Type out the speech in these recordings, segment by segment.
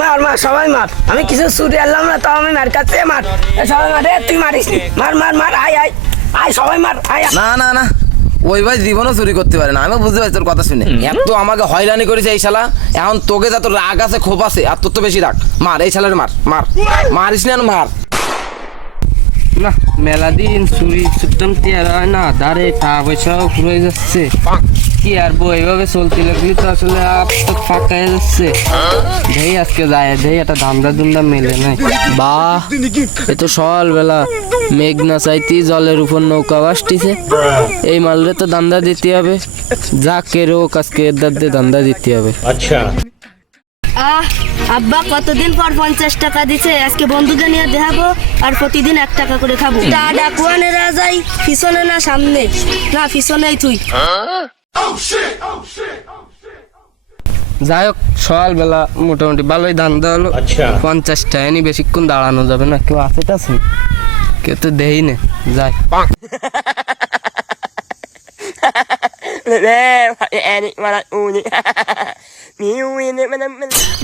মার মার সবাই মার। আমি কিছু চুরি আনলাম না তাও আমি মার কাছে মার। সবাই মার তুই মারিস নি। মার মার মার আয় আয়। আয় সবাই মার আয়। না না না। ওই ভাই জীবনও চুরি করতে পারে না। আমি বুঝতে পারছি তোর কথা শুনে। এত আমাকে হয়রানি করেছে এই শালা। এখন তোকে যা তোর রাগ আছে ক্ষোভ আছে আর তোর তো বেশি রাগ। মার এই শালার মার মার। মারিস না মার। না মেলা দিন চুরি চুট্টাম টিয়ার হয় না। ধারে টাকা পয়সাও ফুরে যাচ্ছে। কি আর বউ এইভাবে চলতে লাগলে তো আসলে আপ তো ফাঁকা হয়ে যাচ্ছে। দেই আজকে যায় দেই একটা ধান্দা দুন্দা মেলে নাই। বাহ এ তো সকালবেলা। মেঘ না চাইতেই জলের উপর নৌকা বাসটিছে এই মালরে তো দান্দা দিতে হবে। যাকে রোক আজকে এর দাঁতে দান্দা দিতে হবে। আহ আব্বা কতদিন পর পঞ্চাশ টাকা দিছে? আজকে বন্ধুদের নিয়ে দেখাবো আর প্রতিদিন এক টাকা করে খাব। টা ডাকুয়ানে রাজাই পিছনে না সামনে? না পিছনেই তুই। যাই হোক সকালবেলা মোটামুটি ভালোই ধান্দা হলো। পঞ্চাশ টাকা নি বেশিক্ষণ দাঁড়ানো যাবে না। কেউ আছে টাছে কেউ তো দেই না। যাই।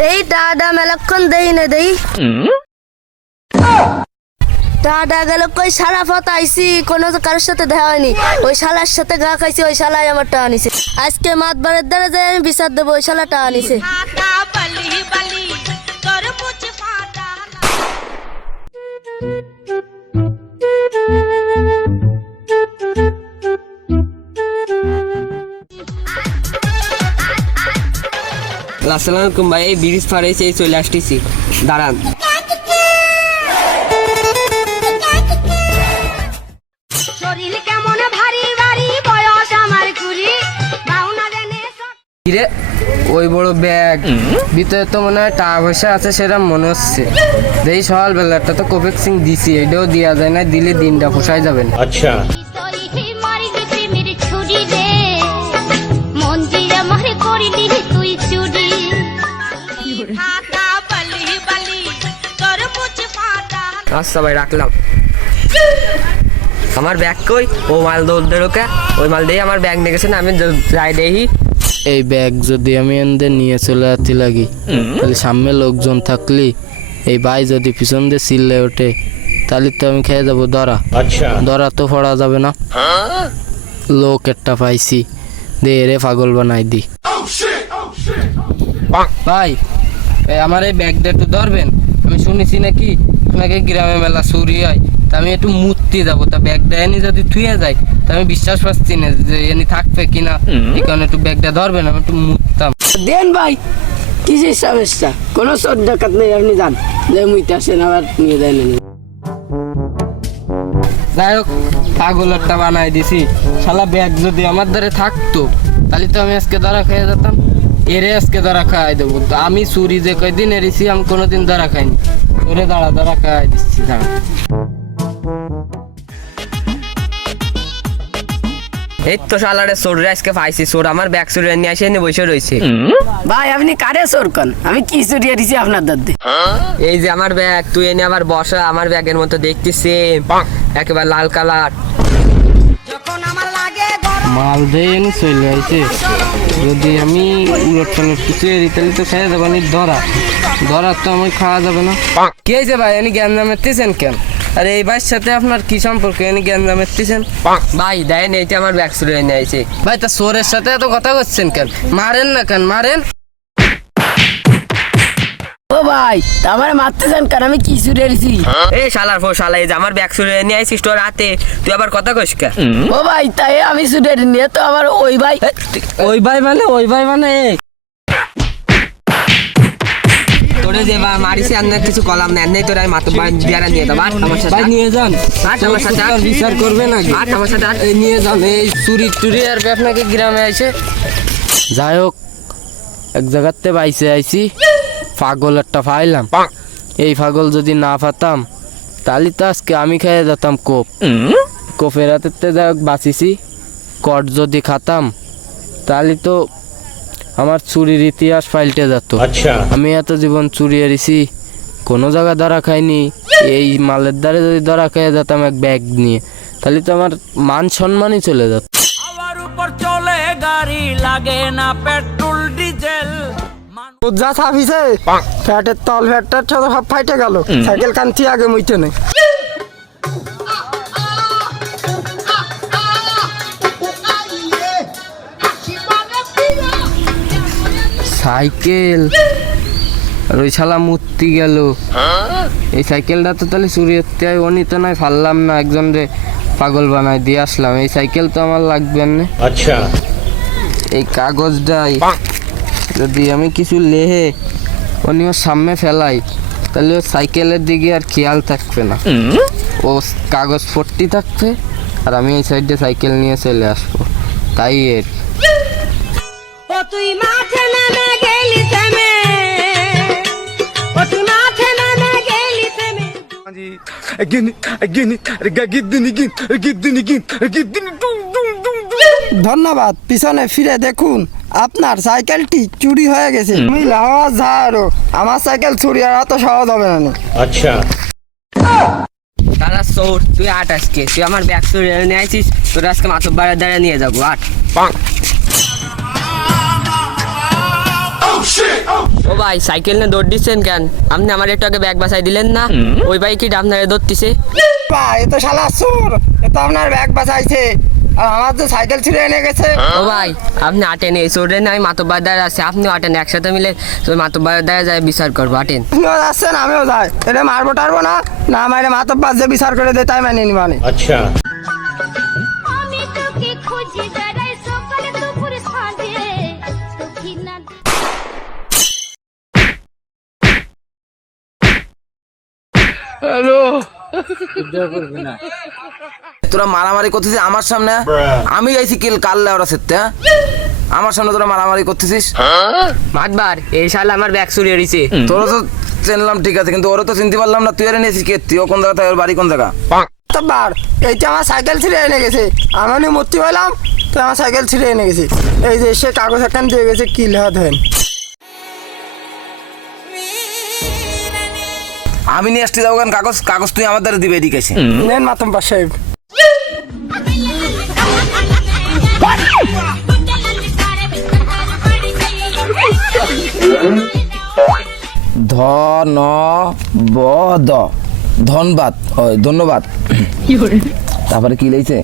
দেই টাডা মেলাক্ষণ দেই না দেই। টাডা গেল কই সারা পথ আইসি কোনো কারোর সাথে দেখা হয়নি। ওই শালার সাথে গা খাইছি, ওই শালাই আমার টা আনিছে। আজকে মাতবারের দ্বারা যাই আমি বিচার দেবো, ওই শালা টা আনিছে। ফাটা বলি বলি তরমুজ ফাটা আসসালামু আলাইকুম ভাই, এই ব্রিজ পার এসে চলে আসতেছি। দাঁড়ান। কিরে? ওই বড় ব্যাগ। ভিতরে তো মনে হয় টাকা পয়সা আছে সেরকম মনে হচ্ছে। এই তো কোভিড সিং দিছি এটাও দেওয়া যায় না দিলে দিনটা যাবে না। ফাটা আচ্ছা ভাই রাখলাম। আমার ব্যাগ কই? ও মাল দৌড় ওকে ওই মাল দিয়ে আমার ব্যাগ নিয়ে গেছে না আমি যাই দেখি এই ব্যাগ যদি আমি এনদের নিয়ে চলে আসতে লাগি তাহলে সামনে লোকজন থাকলি এই ভাই যদি পিছন দিয়ে চিল্লে ওঠে তাহলে তো আমি খেয়ে যাব দরা দরা তো ফড়া যাবে না। লোক একটা পাইছি দে রে পাগল বানাই দি। ভাই আমার এই ব্যাগটা একটু ধরবেন? আমি শুনেছি নাকি আপনাকে গ্রামে মেলা চুরি হয় তা আমি একটু মূর্তি যাব তা ব্যাগটা এনে যদি থুয়ে যায় আমি বিশ্বাস পাচ্ছি না যে এনে থাকবে কিনা। এই কারণে একটু ব্যাগটা ধরবেন আমি একটু মুততাম। দেন ভাই কিসের সমস্যা? কোনো চোর ডাকাত নেই আপনি যান। যে মুইতে আসেন আবার নিয়ে দেন যাই হোক পাগলেরটা বানাই দিছি। শালা ব্যাগ যদি আমার দ্বারে থাকতো তাহলে তো আমি আজকে ধরা খেয়ে যেতাম। এরে আজকে ধরা খাওয়াই দেবো। তো আমি চুরি যে কয়দিন এড়েছি আমি কোনোদিন ধরা খাইনি। ওরে দাঁড়া দাঁড়া খাওয়াই দিচ্ছি দাঁড়া। এই তো শালারে চোরে আজকে পাইছি চোর আমার ব্যাগ চুরি নিয়ে আসে বসে রয়েছে। ভাই আপনি কারে চোর কন? আমি কি চুরিয়ে দিছি আপনার দাদি এই যে আমার ব্যাগ তুই এনে আবার বসা আমার ব্যাগের মতো দেখতেছে একেবারে লাল কালার। মাল দিয়ে এনে চলে আসে যদি আমি উলট পালট কিছু তাহলে তো খেয়ে যাব ধরা। ধরা তো আমার খাওয়া যাবে না। কে হয়েছে ভাই এনে জ্ঞান জামাতেছেন কেন? আরে এই ভাইয়ের সাথে আপনার কি সম্পর্ক? এনে জ্ঞান জামাতেছেন ভাই দেয় এইটা আমার ব্যাগ চুরি এনে আইছে। ভাই তা সোরের সাথে এত কথা করছেন কেন? মারেন না কেন? মারেন। ও ভাই আমার মারতেছেন কারণ আমি কি চুরিয়ে দিছি এই শালার ফো শালা এই যে আমার ব্যাগ চুরি নিয়ে আইছিস তোর হাতে। তুই আবার কথা কইস কে? ও ভাই তাই আমি চুরিয়ে নিয়ে তো আমার ওই ভাই। ওই ভাই মানে ওই ভাই মানে? মারিছি আর কিছু কলাম না এমনি তোর আমি বিয়ারা নিয়ে আমার সাথে নিয়ে যান। আট আমার সাথে আট বিচার করবে না আট আমার সাথে আট নিয়ে যান। এই চুরি টুরি আর আপনাকে গ্রামে আইছে। যাই হোক এক জায়গাতে বাইসে আইছি। পাগল একটা পাইলাম। এই পাগল যদি না পাতাম তাহলে তো আজকে আমি খেয়ে যেতাম কোপ। কোপের হাতে যাই হোক বাঁচিছি কট যদি খাতাম তাহলে তো আমার চুরির ইতিহাস পাল্টে যেত আমি এত জীবন চুরি এড়েছি কোনো জায়গায় ধরা খাইনি। এই মালের দ্বারে যদি ধরা খেয়ে যেতাম এক ব্যাগ নিয়ে তাহলে তো আমার মান সম্মানই চলে যেত আমার উপর চলে গাড়ি লাগে না পেট্রোল ডিজেল। যা ছাপিছে ফ্যাটের তল ফ্যাটটা সব ফাইটে গেল। সাইকেল কান্তি আগে মুইতে নেই। সাইকেল। আর ওই শালা মূর্তি গেল। এই সাইকেলটা তো তাহলে চুরিতে অনিত নয় ফারলাম না একজন রে পাগল বানায় দিয়ে আসলাম। এই সাইকেল তো আমার লাগবে না। আচ্ছা। এই কাগজটাই। যদি আমি কিছু লেহে উনি ওর সামনে ফেলাই তাহলে ওর সাইকেলের দিকে আর খেয়াল থাকবে না। ও কাগজ ফোরটি থাকছে আর আমি এই সাইডে সাইকেল নিয়ে চলে আসব। তাই এর। তুই মাঠে নামে গেলি ও তুই মাঠে নামে গেলি জি গিন গিন গিদ্দিনি গিন গিদ্দিনি গিন গিদ্দিনি ধন্যবাদ পিছনে ফিরে দেখুন আপনার সাইকেলটি চুরি হয়ে গেছে। আমি লাহা ঝাড়ো আমার সাইকেল চুরি আর এত সহজ হবে না আচ্ছা। তারা তুই আট আজকে তুই আমার ব্যাগ চুরি নিয়ে আইছিস তোর আজকে মাথব বাড়ার দাঁড়িয়ে নিয়ে যাব আট। পাঁচ ও ভাই সাইকেল নিয়ে দৌড় দিচ্ছেন কেন? আপনি আমার একটু আগে ব্যাগ বাসাই দিলেন না? ওই ভাই আপনারে দৌড়তিছে? বা এ তো শালা চোর। এ তো আপনার ব্যাগ বাঁচাইছে আর আমার যে সাইকেল ছিঁড়ে এনে গেছে। ও ভাই আপনি আটেন এই চোরের নাই মাতব্বার দ্বারা আছে। আপনি আটেন একসাথে মিলে তোর দ্বারা যায় বিচার করব আটেন। যাচ্ছেন আমিও যাই। এটা মারবো টারবো না। না মারে মাতব্বাস যে বিচার করে দেয় তাই মানে নি মানে তোরা মারামারি করতেছিস আমার সামনে? আমি যাইছি কিল কাল লেওরা সেতে আমার সামনে তোরা মারামারি করতেছিস? মাতবার এই সাল আমার ব্যাগ চুরি হয়েছে তোরা তো চিনলাম ঠিক আছে কিন্তু ওরা তো চিনতে পারলাম না তুই এর নিয়েছিস কে? তুই কোন জায়গা ওর বাড়ি কোন জায়গা? মাতব্বার এইটা আমার সাইকেল ছিঁড়ে এনে গেছে। আমি মূর্তি হইলাম তো আমার সাইকেল ছিঁড়ে এনে গেছে। এই যে সে কাগজ একখান দিয়ে গেছে কি লেখা ধরেন। আমি নিয়ে আসতে যাব কেন কাগজ কাগজ তুই আমার দ্বারা দিবে এদিকে এসে। নেন মাতব্বার সাহেব ধ ন ব দ ধনবাদ ও ধন্যবাদ তারপরে কি লেগেছে?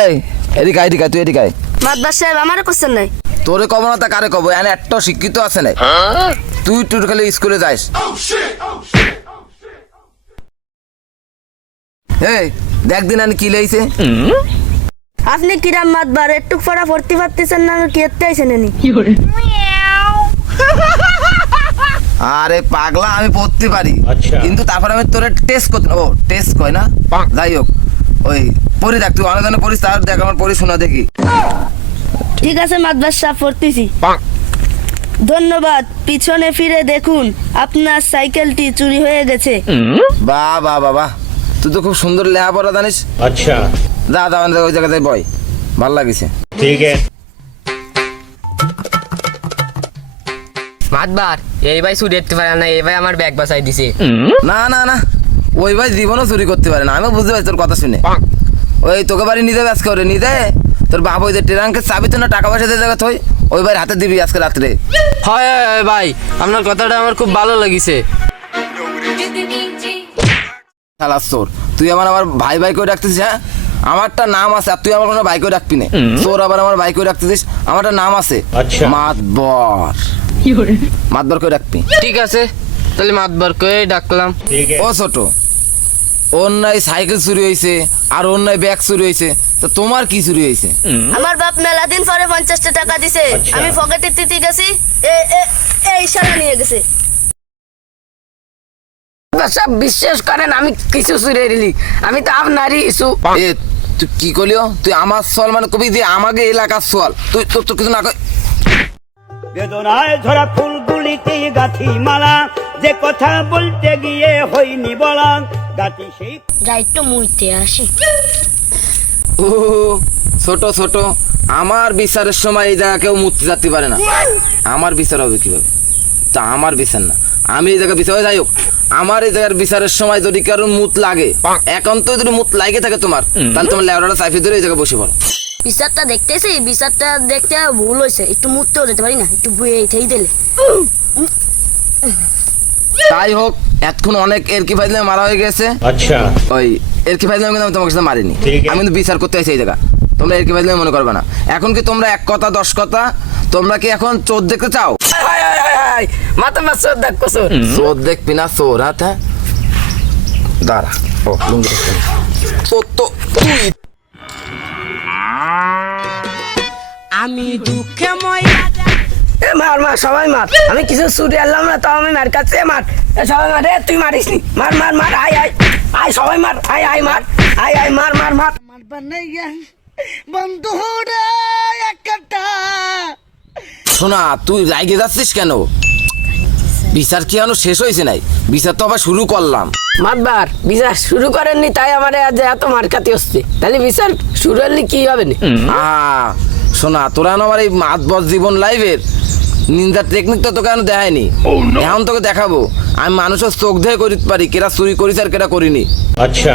এই এদিকে আয়, এদিকে তুই এদিকে আয়। মাদবার সাহেব আমারও কোশ্চেন নাই। তোরে কব না তা কারে কব? এনে একটা শিক্ষিত আছে না তুই তুই খালি স্কুলে যাইস। এই দেখ দিন আনি কি লেগেছে। আপনি কিরাম মাতবার একটু পড়া ভর্তি পারতেছেন না কি এতে আইছেন এনি? আরে পাগলা আমি পড়তে পারি। আচ্ছা। কিন্তু তারপর আমি তোরে টেস্ট করতে ও টেস্ট কয় না? যাই হোক ওই পড়ি দেখ তুই অনেক পড়িস তার দেখ আমার পড়ি শোনা দেখি। ঠিক আছে মাদবার সাহেব পড়তেছি ধন্যবাদ পিছনে ফিরে দেখুন আপনার সাইকেলটি চুরি হয়ে গেছে। বা বাহ বাবা তুই তো খুব সুন্দর লেহা লেখাপড়া জানিস। আচ্ছা। দা দা মানে ওই জায়গাতে বয় ভালো লাগিছে। ঠিক আছে। মাতবার এই ভাই চুরি করতে পারে না এই ভাই আমার ব্যাগ বাঁচাই দিছে। না না না ওই ভাই জীবনও চুরি করতে পারে না আমি বুঝতে পারছি তোর কথা শুনে। ওই তোকে বাড়ি নিজে ব্যাস করে নিজে তোর বাপ ওই যে ট্রাঙ্কের চাবি তো না টাকা পয়সা দিয়ে জায়গা থই। ওই ভাই হাতে দিবি আজকে রাত্রে। হয় ভাই। আপনার কথাটা আমার খুব ভালো লাগিছে। তোর তুই আমার আমার ভাই ভাই করে রাখতেছিস হ্যাঁ? আমারটা নাম আছে আর তুই আমার কোনো ভাই করে রাখবি না। তোর আবার আমার ভাই করে রাখতেছিস আমারটা নাম আছে মাতবর। মাতবর করে রাখবি ঠিক আছে তাহলে মাতবর করে ডাকলাম। ও ছোট অন্যায় সাইকেল চুরি হয়েছে আর অন্যায় ব্যাগ চুরি হয়েছে তো তোমার কি চুরি হয়েছে? আমার বাপ মেলা দিন পরে পঞ্চাশটা টাকা দিছে। আচ্ছা। আমি পকেটে তিতি গেছি। এই সারা নিয়ে গেছে। সব বিশ্বাস করেন আমি কিছু চুরিয়ে দিলি আমি তো আপনারই ইস্যু তুই কি করলিও তুই আমার সল মানে কবি দিয়ে আমাকে এলাকার সল তুই তোর তো কিছু না বেদনায় ধরা ফুলগুলিতে গাথি মালা যে কথা বলতে গিয়ে হইনি বলা। গাথি সেই যাই তো মুইতে আসি। ও ছোট ছোট। আমার বিচারের সময় এই জায়গা কেউ মূর্তি যাতে পারে না। আমার বিচার হবে কীভাবে? তা আমার বিচার না। আমি এই জায়গা বিচার যাই হোক। আমার এই জায়গার বিচারের সময় যদি কারোর মুত লাগে একান্ত যদি মুত লাগে থাকে তোমার তাহলে তোমার লেবরাটা চাইফে ধরে এই জায়গায় বসে পড়ো। বিচারটা দেখতেছি বিচারটা দেখতে ভুল হয়েছে। একটু মুততেও যেতে পারি না একটু বয়ে থেই দিলে। তাই হোক এখন অনেক এর কি ফাইজলে মারা হয়ে গেছে। আচ্ছা। ওই এর কি ফাইজলে কিন্তু আমি তোমাকে সাথে মারিনি। আমি কিন্তু বিচার করতে চাইছি এই জায়গা। তোমরা এর কি ফাইজলে মনে করবে না। এখন কি তোমরা এক কথা দশ কথা? তোমরা কি এখন চোর দেখতে চাও? মাথা মাছ চোর দেখ কসুর চোর দেখ না চোর হাত হ্যাঁ দাঁড়া ও লুঙ্গি চোর তো তুই আমি দুঃখময় এ মার মার সবাই মার। আমি কিছু চুরি আনলাম না তাও আমি মার কাছে মার। এ সবাই মার তুই মারিস নি মার মার মার আয় আয়। আয় সবাই মার আয় আয় মার। আয় আয় মার মার মার। শোনা তুই রাইগে যাচ্ছিস কেন? বিচার কি আনো শেষ হয়েছে নাই? বিচার তো আবার শুরু করলাম। মাতবার বিচার শুরু করেননি তাই আমার আজ এত মারকাতি হচ্ছে। তাহলে বিচার শুরু হলে কি হবে না? শোনা তোরা আমার এই মাতবস জীবন লাইভের নিন্দার টেকনিক তো তোকে আমি দেখায়নি oh, এখন তোকে দেখাবো। আমি মানুষের চোখ ধেয়ে করিতে পারি কেরা চুরি করিস আর কেরা করিনি। আচ্ছা।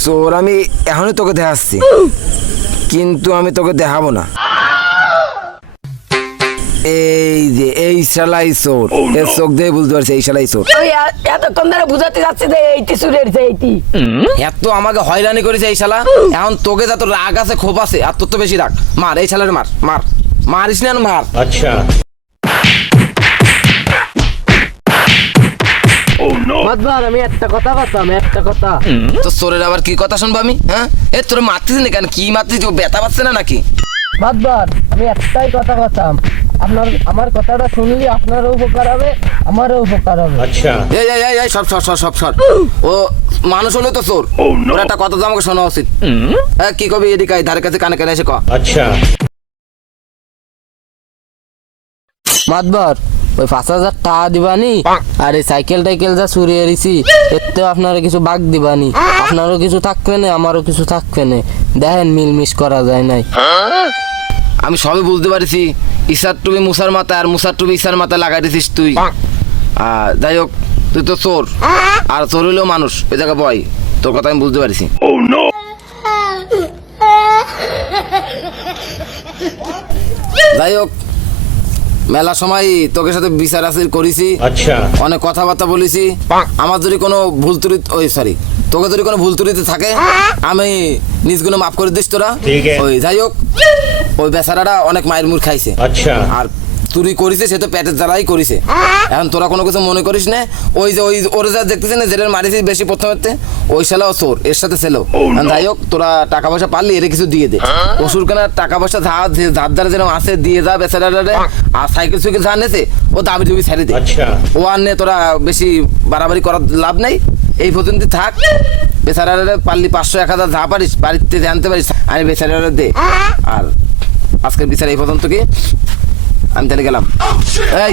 সোর আমি এখনই তোকে দেখাচ্ছি। কিন্তু আমি তোকে দেখাবো না। এই যে এই শালাই চোর এর চোখ দিয়ে বুঝতে পারছি এই শালাই চোর আমি এ- এতক্ষণ ধরে বুঝাতে যাচ্ছি যে এইটি চুরের যে এইটি এত আমাকে হয়রানি করেছে এই শালা এখন তোকে যত রাগ আছে ক্ষোভ আছে আর তোর তো বেশি রাগ মার এই শালার মার মার মারিস না মার अच्छा মাতবার আমি একটা কথা বলতাম একটা কথা তো চোরের আবার কি কথা শুনবো আমি হ্যাঁ এ তোর মারতিস না কেন কি মারতিস ও ব্যথা পাচ্ছে না নাকি মাতবার আমি একটাই কথা বলতাম আপনার আমার কথাটা আপনারও উপকার হবে আমারও উপকার হবে। আচ্ছা। এই এই সব সব ও মানুষ তো ওর oh, একটা কথা তো আমাকে শোনা উচিত। hmm? কি কবি এদিকে ধারে কাছে কানে কানে এসে আচ্ছা। মাতবর ওই পাঁচ হাজার টাকা দিবানি আর এই সাইকেল টাইকেল যা সুরিয়ে এরিছি এতেও আপনারা কিছু বাঘ দিবানি। আপনারও কিছু থাকবে না আমারও কিছু থাকবে না। দেখেন মিলমিশ করা যায় নাই। আমি সবই বুঝতে পারছি ইসার টুবি মুসার মাথা আর মুসার টুবি ইসার মাথা লাগাই দিছিস তুই। যাই হোক তুই তো চোর। আর চোর হইলেও মানুষ ওই জায়গা বয়। তোর কথা আমি বুঝতে পারছি। যাই হোক মেলা সময় তোকে সাথে বিচার আসির করেছি। অনেক কথাবার্তা বলেছি। আমার যদি কোনো ভুল ত্রুটি ওই সরি তোকে যদি কোনো ভুল ত্রুটিতে থাকে আমি নিজগুলো মাফ করে দিস তোরা। ওই যাই হোক ওই বেচারাটা অনেক মায়ের মুড় খাইছে। আর তুই করিছে সে তো পেটের দ্বারাই করিছে। এখন তোরা কোনো কিছু মনে করিস না? ওই যে ওই ওরে যা দেখতেছে না যেটা মারিছিস বেশি প্রথমেতে ওই শালা চোর এর সাথে ছিল যাই হোক তোরা টাকা পয়সা পারলি এর কিছু দিয়ে দে। অসুর কেনার টাকা পয়সা ধার ধার ধারে যেরকম আছে দিয়ে যা বেচারারে আর সাইকেল সুইকেল ধার নেছে ও দাবি দুবি ছেড়ে দে। আচ্ছা। ও আর নে তোরা বেশি বাড়াবাড়ি করার লাভ নেই। এই পর্যন্ত থাক। বেচারারে পারলি পাঁচশো এক হাজার যা পারিস বাড়িতে জানতে পারিস আমি বেচারারে দে। আর আজকের বিচার এই পর্যন্ত কি? আমি তাহলে গেলাম। এই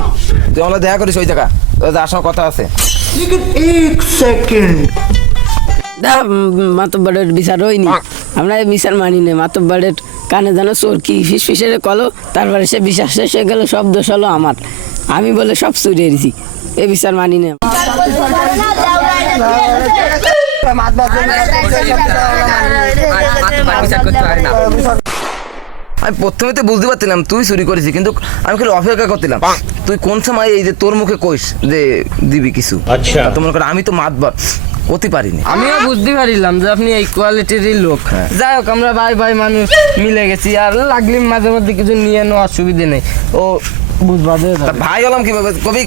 তুই আমরা দেখা করিস ওই জায়গা। তোর যার সঙ্গে কথা আছে। মাতব্বরের বিচার হয়নি। আমরা এই বিচার মানি না। মাতব্বরের কানে যেন চোর কি ফিস ফিসের কলো তারপরে সে বিশ্বাস শেষ হয়ে গেল সব দোষ হলো আমার। আমি বলে সব চুরি এরিছি এই বিচার মানি না। বিচার করতে পারি না। আমি প্রথমে তো বুঝতে পারছিলাম তুই চুরি করেছিস কিন্তু আমি খালি অপেক্ষা করছিলাম। তুই কোন সময় এই যে তোর মুখে কইস যে দিবি কিছু? আচ্ছা। তোমার করে আমি তো মাতবার করতে পারিনি। আমিও বুঝতে পারিলাম যে আপনি এই কোয়ালিটির লোক। হ্যাঁ। যাই হোক আমরা ভাই ভাই মানুষ মিলে গেছি আর লাগলে মাঝে মধ্যে কিছু নিয়ে নেওয়া অসুবিধে নেই। ও বুঝবা ভাই হলাম কীভাবে? কবি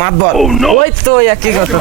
মাতবার ওই তো একই কথা